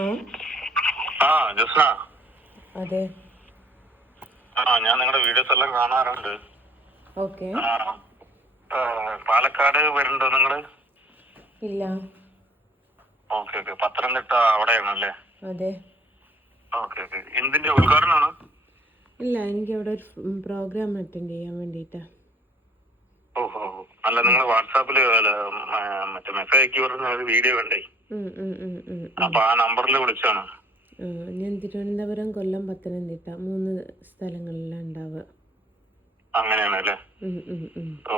ആ ജസ്ന, അതെ. ഞാൻ നിങ്ങളുടെ വീഡിയോസ് എല്ലാം കാണാറുണ്ട്. ഓക്കെ. പാലക്കാട് വരുന്നുണ്ടോ നിങ്ങള്? ഇല്ല. Okay okay. പത്തനംതിട്ട അവിടെയാണല്ലേ? അതെ. Okay okay. എന്തിന്റെ ഉദ്ഘാടനമാണ്? ഇല്ല, എനിക്ക് അവിടെ ഒരു പ്രോഗ്രാം അറ്റൻഡ് ചെയ്യാൻ വേണ്ടിട്ടാ. ഓഹോ. അല്ല, നിങ്ങൾ വാട്സാപ്പില് മറ്റേ മെസ്സേജ് അയക്കി പറഞ്ഞ ഒരു വീഡിയോ കണ്ടേ, അപ്പൊ ആ നമ്പറിൽ വിളിച്ചാണ്. ഞാൻ തിരുവനന്തപുരം, കൊല്ലം, പത്തനംതിട്ട 3 സ്ഥലങ്ങളിലാണ് ഉണ്ടാവുക. അങ്ങനെയാണല്ലേ? ഓ,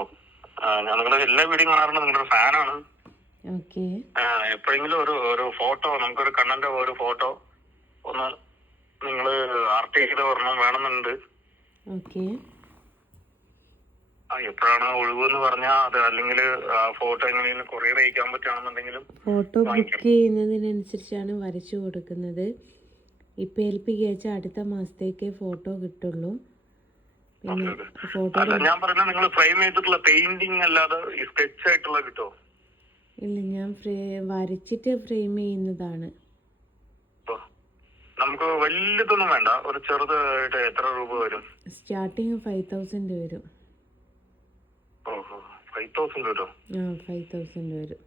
ഞാൻ നിങ്ങളുടെ എല്ലാ വീഡിയോ കാണാറുണ്ട്. നിങ്ങളുടെ ഫാനാണ്. ഓക്കെ. എപ്പോഴെങ്കിലും ഒരു ഫോട്ടോ, നമുക്കൊരു കണ്ണന്റെ ഒരു ഫോട്ടോ ഒന്ന് നിങ്ങള് ആർട്ട് ചെയ്ത് ഒരെണ്ണം വേണമെന്നുണ്ട്. ഓക്കെ. എപ്പോഴാണ് ഒഴിവെന്ന് പറഞ്ഞാൽ അത്, അല്ലെങ്കിൽ ആ ഫോട്ടോ എങ്ങനെയും കൊറിയർ അയക്കാൻ പറ്റുകയാണെന്നുണ്ടെങ്കിലും. ഫോട്ടോ ബുക്ക് ചെയ്യുന്നതിനനുസരിച്ചാണ് വരച്ചു കൊടുക്കുന്നത്. ഇപ്പം ഏൽപ്പിക്കുക അടുത്ത മാസത്തേക്ക് ഫോട്ടോ കിട്ടുള്ളൂ. പിന്നെ ഫോട്ടോ ഞാൻ പറഞ്ഞത് നിങ്ങൾ ഫ്രെയിം ചെയ്തിട്ടുള്ള പെയിന്റിങ് അല്ലാതെ സ്കെച്ച് ആയിട്ടുള്ള കിട്ടുമോ? ഇല്ല, ഞാൻ വരച്ചിട്ട് ഫ്രെയിം ചെയ്യുന്നതാണ്. നമുക്ക് വലിയതൊന്നും വേണ്ട, ഒരു ചെറുതായിട്ട് എത്ര രൂപ വരും? സ്റ്റാർട്ടിങ് 5000 വരും. 5000 വരും? 5000 വരും.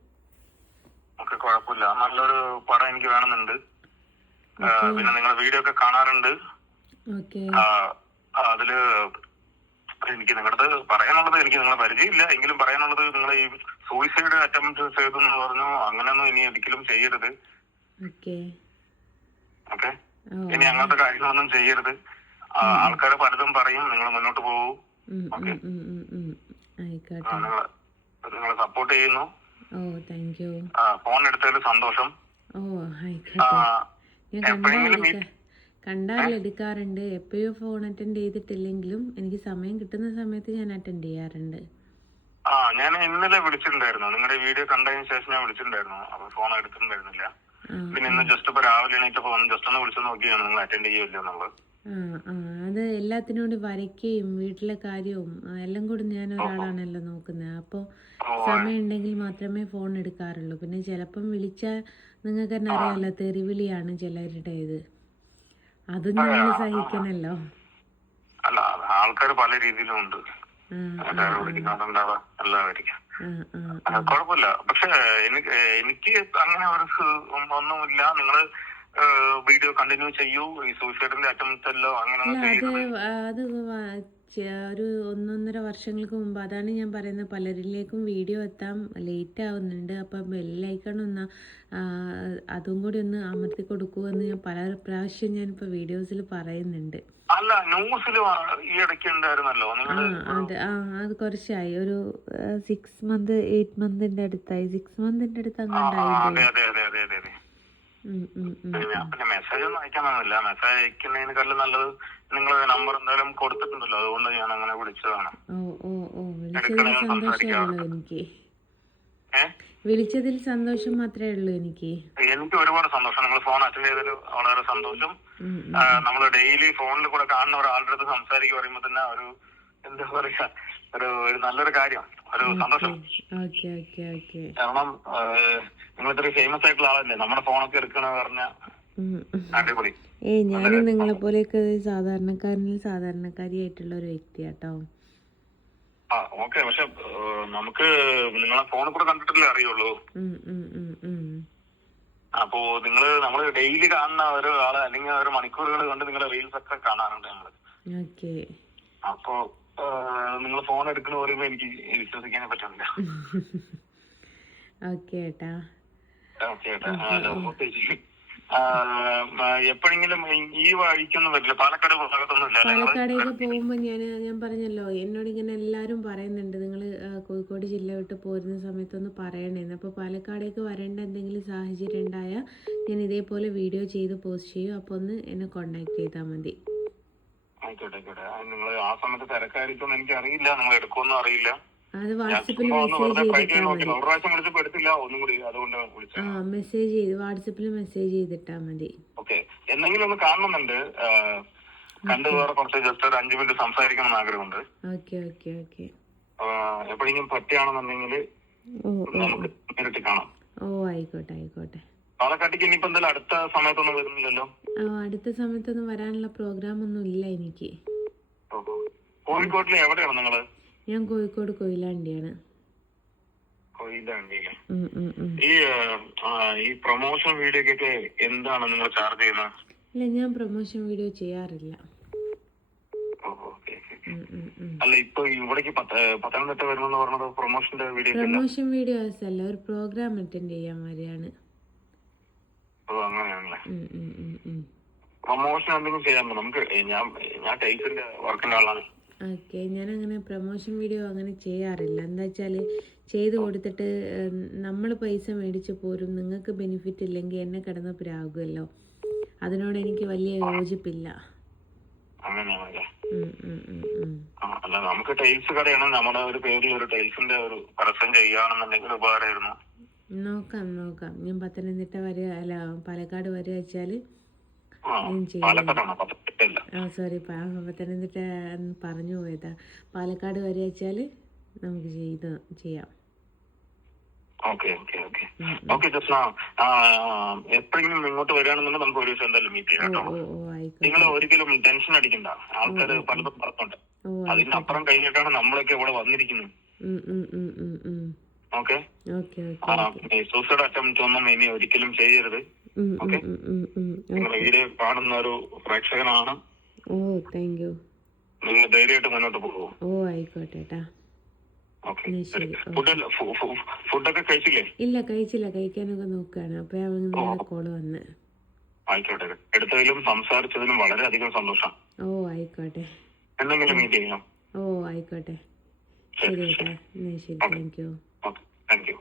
ഓക്കെ, കുഴപ്പമില്ല. നല്ലൊരു പടം എനിക്ക് വേണമെന്നുണ്ട്. പിന്നെ നിങ്ങളുടെ വീഡിയോ ഒക്കെ കാണാറുണ്ട്. അതില് എനിക്ക് നിങ്ങളുടെ പറയാനുള്ളത്, എനിക്ക് നിങ്ങളെ പരിചയമില്ല എങ്കിലും പറയാനുള്ളത്, നിങ്ങൾ ഈ സൂയിസൈഡ് അറ്റംപ്റ്റ് ചെയ്തെന്ന് പറഞ്ഞു, അങ്ങനെയൊന്നും ഇനി ഒരിക്കലും ചെയ്യരുത്. ഓക്കെ, ഇനി അങ്ങനത്തെ കാര്യങ്ങളൊന്നും ചെയ്യരുത്. ആൾക്കാർ പലതും പറയും, നിങ്ങൾ മുന്നോട്ട് പോകൂ. ഓക്കെ, നിങ്ങളെ സപ്പോർട്ട് ചെയ്യുന്നു. ഫോൺ എടുത്തതിൽ സന്തോഷം. കണ്ടാൽ എടുക്കാറുണ്ട്. എപ്പോഴോ ഫോൺ അറ്റൻഡ് ചെയ്തിട്ടില്ലെങ്കിലും എനിക്ക് സമയം കിട്ടുന്ന സമയത്ത് ഞാൻ അറ്റൻഡ് ചെയ്യാറുണ്ട്. ഞാൻ ഇന്നലെ വിളിച്ചിട്ടുണ്ടായിരുന്നു. നിങ്ങളുടെ വീഡിയോ കണ്ടതിന് ശേഷം ഞാൻ വിളിച്ചിട്ടുണ്ടായിരുന്നു. അപ്പൊ ഫോൺ എടുത്തിട്ടുണ്ടായിരുന്നില്ല. പിന്നെ ഇന്ന് ജസ്റ്റ് ഇപ്പൊ രാവിലെ എണീറ്റപ്പോ ജസ്റ്റ് ഒന്ന് വിളിച്ചു നോക്കിയാണ് നിങ്ങൾ അറ്റൻഡ് ചെയ്യില്ല എന്നുള്ളത്. അത് എല്ലാത്തിനോട് വരയ്ക്കുകയും വീട്ടിലെ കാര്യവും എല്ലാം കൂടി ഞാൻ ഒരാളാണല്ലോ നോക്കുന്നത്. അപ്പോൾ സമയം ഉണ്ടെങ്കിൽ മാത്രമേ ഫോൺ എടുക്കാറുള്ളൂ. പിന്നെ ചിലപ്പം വിളിച്ചാൽ നിങ്ങൾക്ക് തന്നെ അറിയാമല്ലോ, തെറിവിളിയാണ് ചിലരുടെ ഇത്. അതും ഞങ്ങൾ സഹിക്കണല്ലോ. അല്ല, ആൾക്കാർ പല രീതിയിലും ഉണ്ട്. കുഴപ്പമില്ല. പക്ഷെ എനിക്ക് അങ്ങനെ ഒരു ഒന്നുമില്ല. നിങ്ങള് വീഡിയോ കണ്ടിന്യൂ ചെയ്യൂ. ഈ സൂയിസൈഡിന്റെ അറ്റംപ്റ്റ് അല്ലോ അങ്ങനെ അത് ഒരു 1.5 വർഷങ്ങൾക്ക് മുമ്പ്. അതാണ് ഞാൻ പറയുന്നത്, പലരിലേക്കും വീഡിയോ എത്താൻ ലേറ്റ് ആവുന്നുണ്ട്. അപ്പം ബെല്ലൈക്കൺ ഒന്ന് അതും കൂടി ഒന്ന് അമർത്തി കൊടുക്കുമെന്ന് ഞാൻ പല പ്രാവശ്യം ഞാനിപ്പോൾ വീഡിയോസിൽ പറയുന്നുണ്ട്. അല്ല, ന്യൂസിൽ ഈ ഇടയ്ക്ക് ഉണ്ടായിരുന്നല്ലോ. അത് കുറച്ചായി, ഒരു 6 മന്ത് 8 മന്തിന്റെ അടുത്തായി. 6 മന്തിന്റെ അടുത്ത് അങ്ങോട്ടായി. മെസ്സേജ് ഒന്നും അയക്കാനൊന്നുമില്ല. മെസ്സേജ് അയക്കുന്നതിനേക്കാളും നല്ലത് നിങ്ങൾ നമ്പർ എന്തായാലും കൊടുത്തിട്ടുണ്ടല്ലോ, അതുകൊണ്ട് ഞാൻ അങ്ങനെ വിളിച്ചതാണ്. വിളിച്ചതിൽ സന്തോഷം മാത്രമേ ഉള്ളൂ. എനിക്ക് ഒരുപാട് സന്തോഷം. നിങ്ങൾ ഫോൺ അറ്റൻഡ് ചെയ്തതിൽ വളരെ സന്തോഷം. നമ്മൾ ഡെയിലി ഫോണിൽ കൂടെ കാണുന്ന ഒരാളുടെ അടുത്ത് സംസാരിക്കുക പറയുമ്പോ തന്നെ ഒരു എന്താ പറയാ, ഒരു നല്ലൊരു കാര്യം, ഒരു സന്തോഷം. കാരണം നിങ്ങൾ ഇത്രയും ഫേമസ് ആയിട്ടുള്ള ആളല്ലേ, നമ്മുടെ ഫോണൊക്കെ എടുക്കണെന്ന് പറഞ്ഞ അടിപൊളി. ഞാനും നിങ്ങളെ പോലെയൊക്കെ സാധാരണക്കാരിയായിട്ടുള്ള ഒരു വ്യക്തിയാട്ടോ. ഓക്കെ. പക്ഷെ നമുക്ക് നിങ്ങളെ ഫോണിൽ കൂടെ കണ്ടിട്ടല്ലേ അറിയുള്ളൂ. അപ്പോ നമ്മള് ഡെയിലി കാണുന്ന ഒരു ആള്, അല്ലെങ്കിൽ ഒരു മണിക്കൂറുകൾ കൊണ്ട് നിങ്ങളുടെ റീൽസ് ഒക്കെ കാണാറുണ്ട് ഞങ്ങള്. അപ്പോ നിങ്ങൾ ഫോൺ എടുക്കണ പറയുമ്പോ എനിക്ക് വിശ്വസിക്കാനേ പറ്റില്ല. എപ്പോഴെങ്കിലും ഈ വഴിക്കൊന്നും വരില്ല? പാലക്കാട് ഭാഗത്തൊന്നുമില്ല? പാലക്കാടേക്ക് പോകുമ്പോൾ ഞാൻ പറഞ്ഞല്ലോ, എന്നോട് ഇങ്ങനെ എല്ലാവരും പറയുന്നുണ്ട്, നിങ്ങൾ കോഴിക്കോട് ജില്ല വിട്ട് പോരുന്ന സമയത്തൊന്ന് പറയണേന്ന്. അപ്പോൾ പാലക്കാടേക്ക് വരേണ്ട എന്തെങ്കിലും സാഹചര്യം ഉണ്ടായാൽ ഞാൻ ഇതേപോലെ വീഡിയോ ചെയ്ത് പോസ്റ്റ് ചെയ്യും. അപ്പോൾ ഒന്ന് എന്നെ കോണ്ടാക്ട് ചെയ്താൽ മതി. ആയിക്കോട്ടെ. നിങ്ങൾ ആ സമയത്ത് തിരക്കായിരിക്കും എനിക്ക് അറിയില്ല, നിങ്ങൾ എടുക്കുമെന്നും അറിയില്ല. അത് വാട്സപ്പിൽ വാട്സപ്പിൽ മെസ്സേജ് ചെയ്തിട്ടാ മതി. എന്തെങ്കിലും ഒന്ന് കാണുന്നുണ്ട്, കണ്ടു വേറെ കുറച്ച് ജസ്റ്റ് ഒരു 5 മിനിറ്റ് സംസാരിക്കണം എന്ന് ആഗ്രഹമുണ്ട്. എപ്പോഴെങ്കിലും പറ്റുകയാണെന്നുണ്ടെങ്കിൽ നമുക്ക് നേരിട്ട് കാണാം. ആയിക്കോട്ടെ. പാലക്കാട്ടേക്ക് ഇനിയിപ്പോ എന്തായാലും അടുത്ത സമയത്തൊന്നും വരുന്നില്ലല്ലോ? അടുത്ത സമയത്തൊന്നും വരാനുള്ള പ്രോഗ്രാം ഒന്നും ഇല്ല എനിക്ക്. കോഴിക്കോട്ടിലെ എവിടെയാണ് നിങ്ങള്? ഞാൻ കോഴിക്കോട് കൊയിലാണ്ടിയാണ്. കൊയിലാണ്ടിയിലെ ഈ പ്രൊമോഷൻ വീഡിയോക്കൊക്കെ എന്താണ് നിങ്ങൾ ചാർജ് ചെയ്യുന്നത്? ഇല്ല, ഞാൻ പ്രൊമോഷൻ വീഡിയോ ചെയ്യാറില്ല. അല്ല, ഇപ്പൊ ഇവിടേക്ക് പത്തനംതിട്ട വരുമെന്ന് പറഞ്ഞത് പ്രൊമോഷന്റെ വീഡിയോ? പ്രൊമോഷൻ വീഡിയോസ് അല്ല, ഒരു പ്രോഗ്രാം അറ്റൻഡ് ചെയ്യാൻ വരികയാണ്. അങ്ങനെയാണല്ലേ. പ്രൊമോഷൻ എന്തെങ്കിലും ചെയ്യാമോ നമുക്ക്? ഞാൻ ടൈപ്പിന്റെ വർക്കിന്റെ ആളാണ്. ഓക്കെ, ഞാനങ്ങനെ പ്രൊമോഷൻ വീഡിയോ അങ്ങനെ ചെയ്യാറില്ല. എന്താ വെച്ചാൽ ചെയ്ത് കൊടുത്തിട്ട് നമ്മൾ പൈസ മേടിച്ച് പോരും, നിങ്ങൾക്ക് ബെനിഫിറ്റ് ഇല്ലെങ്കിൽ എന്നെ കിടന്ന് പ്രാകുമല്ലോ. അതിനോട് എനിക്ക് വലിയ യോജിപ്പില്ല. അങ്ങനെയാണല്ലേ. അല്ല, നമുക്ക് ടൈൽസ് കടയാണ്, നമ്മുടെ ഒരു പേരിൽ ഒരു ടൈൽസിന്റെ ഒരു പരസ്യം ചെയ്യുകയാണെന്നുണ്ടെങ്കിൽ ഉപകാരമായിരുന്നു. നോക്കാം. ഞാൻ പത്തനംതിട്ട വരെ, അല്ല പാലക്കാട് വരെ വെച്ചാല് സോറി, പത്തനംതിട്ട പറഞ്ഞു പോയതാ. പാലക്കാട് വരെ വെച്ചാല് നമുക്ക് ചെയ്യാം. എപ്പോഴെങ്കിലും ഇങ്ങോട്ട് വരികയാണെന്നുണ്ടെങ്കിൽ നമുക്ക് ഒരു ദിവസം എന്തായാലും മീറ്റ് ചെയ്യാം കേട്ടോ. നിങ്ങൾ ഒരിക്കലും ടെൻഷൻ അടിക്കണ്ട. ആൾക്കാർ പലതും പറഞ്ഞോണ്ട് അതിനപ്പുറം കഴിഞ്ഞിട്ടാണ് നമ്മളൊക്കെ ഇവിടെ വന്നിരിക്കുന്നത്. ഓക്കെ, സൂസൈഡ് അറ്റംപ്റ്റ് ഒന്നും ഇനി ഒരിക്കലും ചെയ്യരുത്. ഓക്കെ, നിങ്ങൾ വീഡിയോ കാണുന്ന ഒരു പ്രേക്ഷകനാണ്. നിങ്ങൾ ധൈര്യമായിട്ട് മുന്നോട്ട് പോകുമോ? ആയിക്കോട്ടെ. ഫുഡൊക്കെ കഴിച്ചില്ലേ? ഇല്ല, കഴിച്ചില്ല. കഴിക്കാനൊക്കെ നോക്കുകയാണ്. അപ്പൊ കോള് വന്ന്. ആയിക്കോട്ടെ, എടുത്തതിലും സംസാരിച്ചതിലും വളരെയധികം സന്തോഷം. ആയിക്കോട്ടെ. എന്തെങ്കിലും മീറ്റ് ചെയ്യാം. ആയിക്കോട്ടെ. ശരി ഏട്ടാ. ശരി, താങ്ക് യു. Thank you.